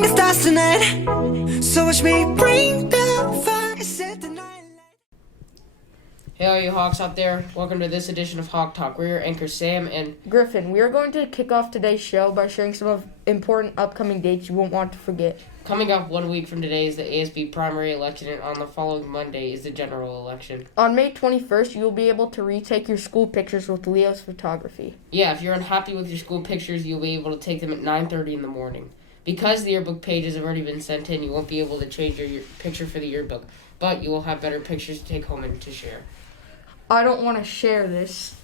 in the stars tonight. So watch me bring the fire, set the night light. Hey all you Hawks out there, welcome to this edition of Hawk Talk. We're your anchors Sam and Griffin. We are going to kick off today's show by sharing some of important upcoming dates you won't want to forget. coming up 1 week from today is the ASB primary election, and on the following Monday is the general election. On May 21st, you will be able to retake your school pictures with Leo's Photography. Yeah, if you're unhappy with your school pictures, you'll be able to take them at 9:30 in the morning. Because the yearbook pages have already been sent in, you won't be able to change your picture for the yearbook, but you will have better pictures to take home and to share. I don't want to share this.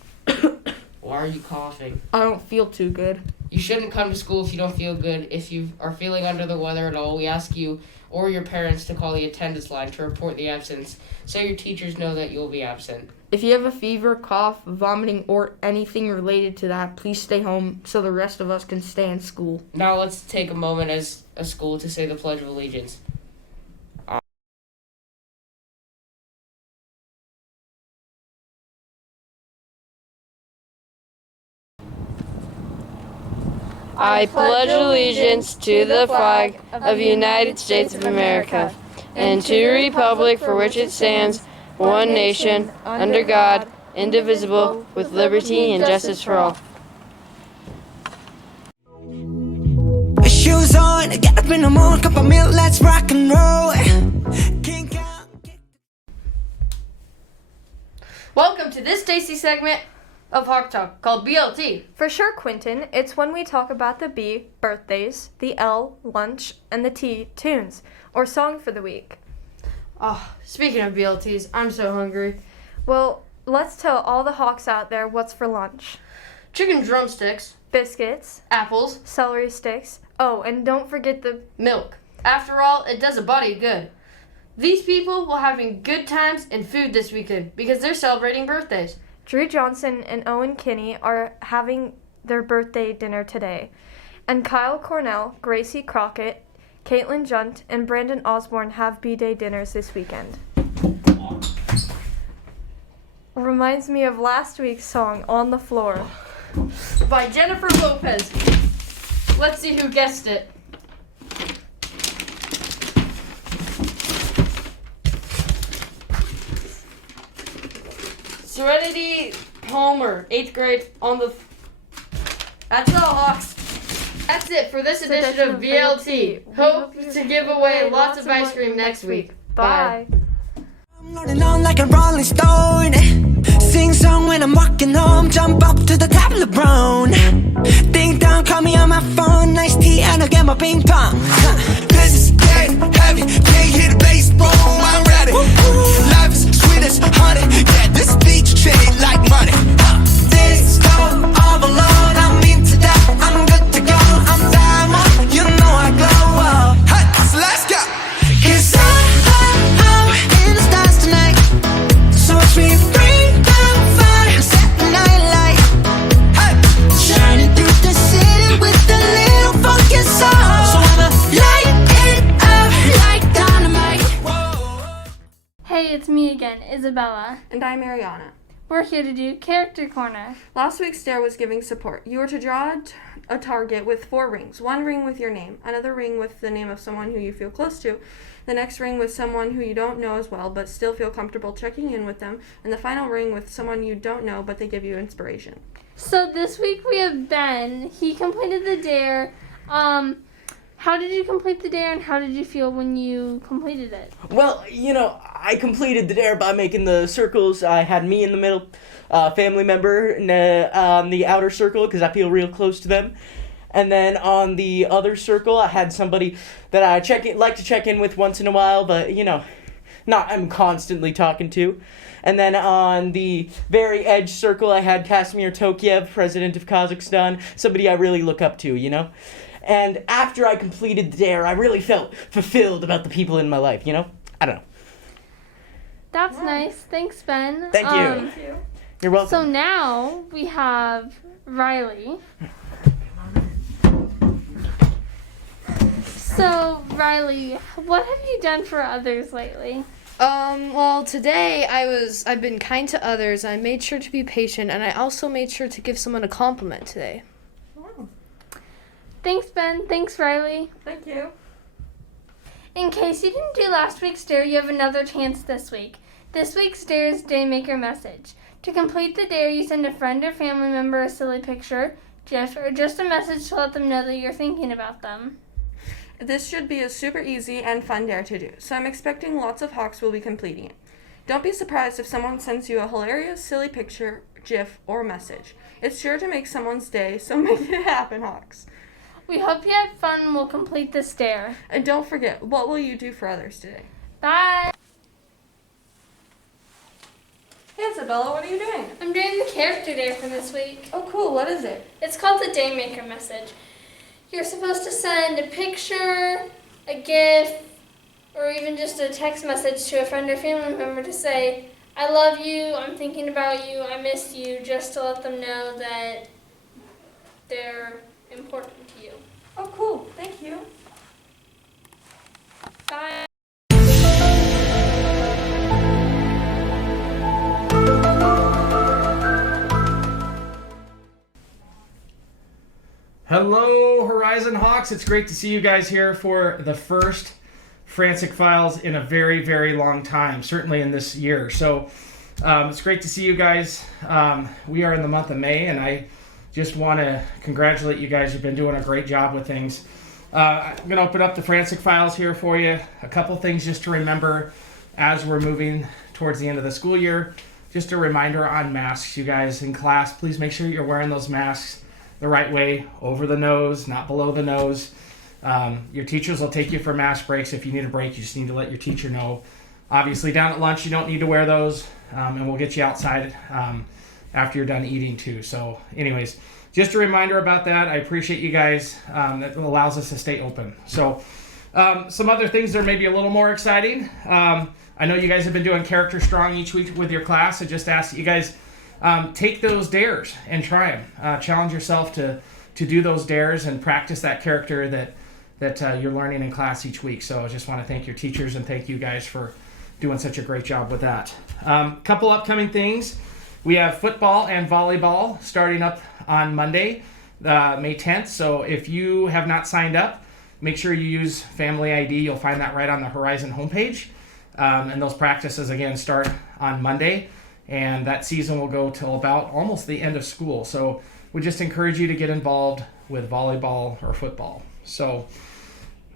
Why are you coughing? I don't feel too good. You shouldn't come to school if you don't feel good. If you are feeling under the weather at all, we ask you or your parents to call the attendance line to report the absence so your teachers know that you'll be absent. If you have a fever, cough, vomiting, or anything related to that, please stay home so the rest of us can stay in school. Now let's take a moment as a school to say the Pledge of Allegiance. I pledge allegiance to the flag of the United States of America and to the republic for which it stands, one nation, under God, indivisible, with liberty and justice for all. Shoes on, get up in the morning, cup of milk, let's rock and roll. Kink out. Welcome to this tasty segment of Hawk Talk called BLT. For sure, Quentin, it's when we talk about the B, birthdays, the L, lunch, and the T, tunes, or song for the week. Oh, speaking of BLTs, I'm so hungry. Well, let's tell all the Hawks out there what's for lunch. Chicken drumsticks, Biscuits, apples, celery sticks, oh, and don't forget the... milk. After all, it does a body good. These people will having good times and food this weekend because they're celebrating birthdays. Drew Johnson and Owen Kinney are having their birthday dinner today. And Kyle Cornell, Gracie Crockett, Caitlin Junt, and Brandon Osborne have B-Day dinners this weekend. Reminds me of last week's song, On the Floor. By Jennifer Lopez. Let's see who guessed it. Serenity Palmer, 8th grade, on the... That's all, Hawks. That's it for this edition of BLT. Hope to give away lots of ice cream next week. Bye. I'm rolling on like a rolling stone. Sing song when I'm walking home. Jump up to the top of the brown. Ding dong, call me on my phone. Nice tea and I'll get my ping pong. This is dead heavy. Can't hit the bass, boom, I'm ready. Life is sweet as honey. Yeah, this beach treated like money. This go all alone. I'm into that. I'm good to go. I'm diamond. You know I glow. Hey, so let's go. 'Cause I'm in the stars tonight. So watch me bring the fire, set the night light. Hey, shining through the city with a little funky soul. So I'ma light it up like dynamite. Whoa. Hey, it's me again, Isabella. And I'm Mariana. We're here to do Character Corner. Last week's dare was giving support. You were to draw a target with 4 rings. 1 ring with your name, another ring with the name of someone who you feel close to, the next ring with someone who you don't know as well but still feel comfortable checking in with them, and the final ring with someone you don't know but they give you inspiration. So this week we have Ben. He completed the dare. How did you complete the dare and how did you feel when you completed it? Well, I completed the dare by making the circles. I had me in the middle, family member in the outer circle because I feel real close to them. And then on the other circle, I had somebody that I like to check in with once in a while, but, not I'm constantly talking to. And then on the very edge circle, I had Kasimir Tokiev, president of Kazakhstan, somebody I really look up to, And after I completed the dare, I really felt fulfilled about the people in my life, I don't know. That's nice. Thanks, Ben. Thank you. You're welcome. So now we have Riley. So, Riley, what have you done for others lately? Well, today I've been kind to others. I made sure to be patient, and I also made sure to give someone a compliment today. Thanks, Ben. Thanks, Riley. Thank you. In case you didn't do last week's dare, you have another chance this week. This week's dare is Daymaker Message. To complete the dare, you send a friend or family member a silly picture, GIF, or just a message to let them know that you're thinking about them. This should be a super easy and fun dare to do, so I'm expecting lots of Hawks will be completing it. Don't be surprised if someone sends you a hilarious, silly picture, GIF, or message. It's sure to make someone's day, so make it happen, Hawks. We hope you had fun and will complete this dare. And don't forget, what will you do for others today? Bye! Hey Isabella, what are you doing? I'm doing the character dare for this week. Oh cool, what is it? It's called the Daymaker Message. You're supposed to send a picture, a GIF, or even just a text message to a friend or family member to say, I love you, I'm thinking about you, I miss you, just to let them know that they're important to you. Oh cool, thank you. Bye. Hello, Horizon Hawks. It's great to see you guys here for the first Frantic Files in a very, very long time, certainly in this year. So it's great to see you guys. We are in the month of May, and I just want to congratulate you guys. You've been doing a great job with things. I'm going to open up the Frantic Files here for you. A couple things just to remember as we're moving towards the end of the school year. Just a reminder on masks, you guys in class. Please make sure you're wearing those masks the right way, over the nose, not below the nose. Your teachers will take you for mask breaks. If you need a break, you just need to let your teacher know. Obviously, down at lunch, you don't need to wear those, and we'll get you outside after you're done eating too. So anyways, just a reminder about that. I appreciate you guys. That allows us to stay open. So some other things that are maybe a little more exciting. I know you guys have been doing Character Strong each week with your class. I just ask that you guys take those dares and try them. Challenge yourself to do those dares and practice that character that you're learning in class each week. So I just want to thank your teachers and thank you guys for doing such a great job with that. Couple upcoming things. We have football and volleyball starting up on Monday, May 10th. So if you have not signed up, make sure you use Family ID. You'll find that right on the Horizon homepage. And those practices, again, start on Monday. And that season will go till about almost the end of school. So we just encourage you to get involved with volleyball or football. So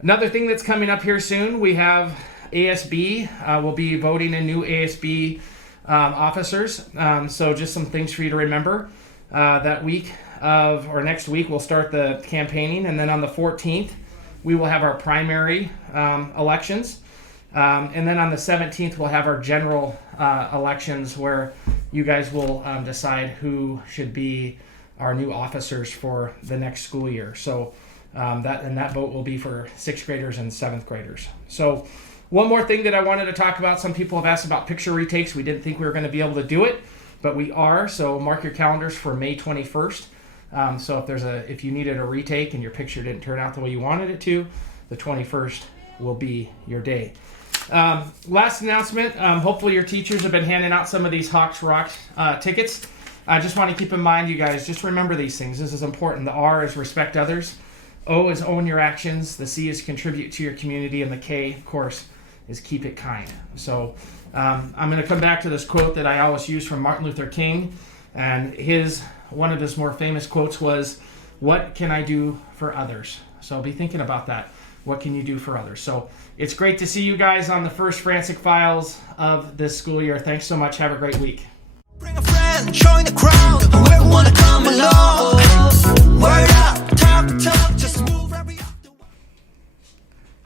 another thing that's coming up here soon, we have ASB. We'll be voting in new ASB officers. So just some things for you to remember. That week or next week, we'll start the campaigning. And then on the 14th, we will have our primary elections. And then on the 17th, we'll have our general elections where you guys will decide who should be our new officers for the next school year. So that vote will be for 6th graders and 7th graders. So one more thing that I wanted to talk about. Some people have asked about picture retakes. We didn't think we were going to be able to do it, but we are. So mark your calendars for May 21st. So if you needed a retake and your picture didn't turn out the way you wanted it to, the 21st will be your day. Last announcement, hopefully your teachers have been handing out some of these Hawks Rock tickets. I just want to keep in mind, you guys, just remember these things. This is important. The R is respect others. O is own your actions. The C is contribute to your community. And the K, of course, is keep it kind. So I'm going to come back to this quote that I always use from Martin Luther King. And one of his more famous quotes was, "What can I do for others?" So be thinking about that. What can you do for others? So it's great to see you guys on the first Frantic Files of this school year. Thanks so much. Have a great week. Bring a friend, join the crowd. Whoever wanna come along. Word up, talk, just move every up.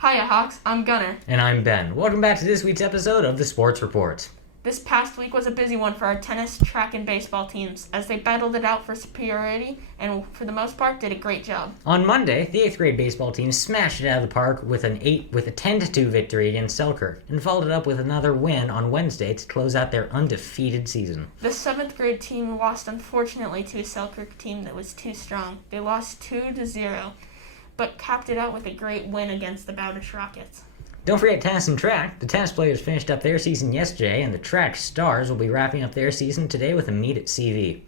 Hiya, Hawks. I'm Gunnar. And I'm Ben. Welcome back to this week's episode of the Sports Report. This past week was a busy one for our tennis, track, and baseball teams as they battled it out for superiority and, for the most part, did a great job. On Monday, the 8th grade baseball team smashed it out of the park with a 10-2 victory against Selkirk and followed it up with another win on Wednesday to close out their undefeated season. The 7th grade team lost, unfortunately, to a Selkirk team that was too strong. They lost 2-0, but capped it out with a great win against the Bowdish Rockets. Don't forget tennis and track. The tennis players finished up their season yesterday, and the track stars will be wrapping up their season today with a meet at CV.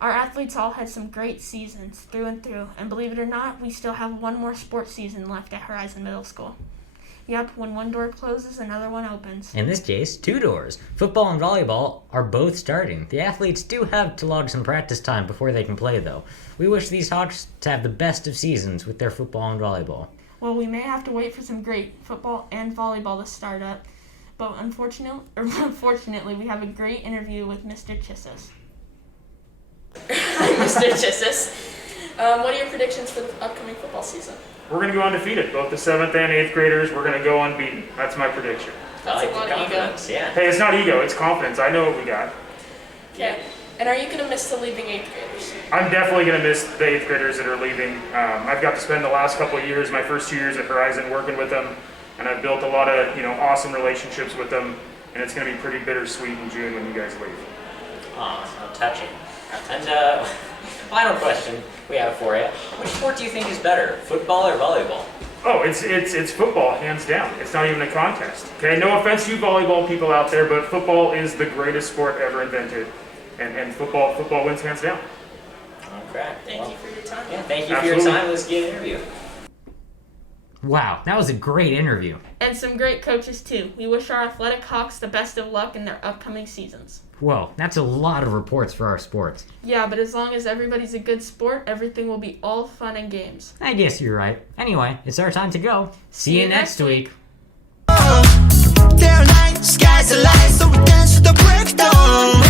Our athletes all had some great seasons through and through, and believe it or not, we still have one more sports season left at Horizon Middle School. Yep, when one door closes, another one opens. In this case, 2 doors. Football and volleyball are both starting. The athletes do have to log some practice time before they can play, though. We wish these Hawks to have the best of seasons with their football and volleyball. Well, we may have to wait for some great football and volleyball to start up, but unfortunately, we have a great interview with Mr. Chisses. Hi, Mr. Chisses. What are your predictions for the upcoming football season? We're going to go undefeated. Both the 7th and 8th graders, we're going to go unbeaten. That's my prediction. That's a lot of ego. Yeah. Hey, it's not ego, it's confidence. I know what we got. Okay. And are you going to miss the leaving 8th graders? I'm definitely going to miss the 8th graders that are leaving. I've got to spend the last couple of years, my first 2 years at Horizon, working with them, and I've built a lot of awesome relationships with them, and it's going to be pretty bittersweet in June when you guys leave. Aw, so touching. And final question we have for you. Which sport do you think is better, football or volleyball? Oh, it's football, hands down. It's not even a contest. Okay, no offense to you volleyball people out there, but football is the greatest sport ever invented, and football wins hands down. Okay. Thank you for your time. Yeah, thank you Absolutely. for your time. Let's get an interview. Wow, that was a great interview. And some great coaches, too. We wish our athletic Hawks the best of luck in their upcoming seasons. Whoa, that's a lot of reports for our sports. Yeah, but as long as everybody's a good sport, everything will be all fun and games. I guess you're right. Anyway, it's our time to go. See you next week. There are night skies are light, so we dance to the breakdown.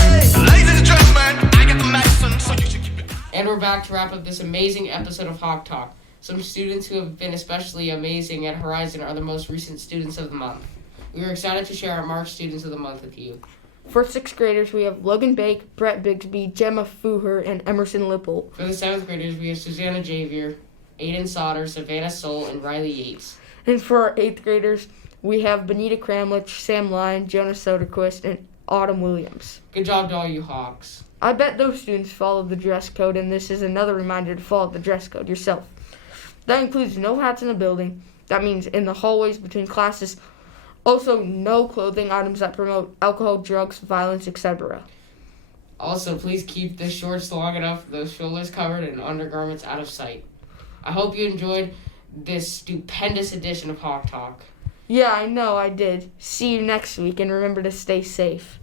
Ladies and gentlemen, I got the medicine, so you should keep it. And we're back to wrap up this amazing episode of Hawk Talk. Some students who have been especially amazing at Horizon are the most recent students of the month. We are excited to share our March Students of the Month with you. For 6th graders, we have Logan Bake, Brett Bigsby, Gemma Fuher, and Emerson Lipple. For the 7th graders, we have Susanna Javier, Aiden Sauter, Savannah Soul, and Riley Yates. And for our 8th graders, we have Benita Kramlich, Sam Lyon, Jonas Soderquist, and Autumn Williams. Good job to all you Hawks. I bet those students followed the dress code, and this is another reminder to follow the dress code yourself. That includes no hats in the building. That means in the hallways between classes. Also, no clothing items that promote alcohol, drugs, violence, etc. Also, please keep the shorts long enough, those shoulders covered, and undergarments out of sight. I hope you enjoyed this stupendous edition of Hawk Talk. Yeah, I know I did. See you next week, and remember to stay safe.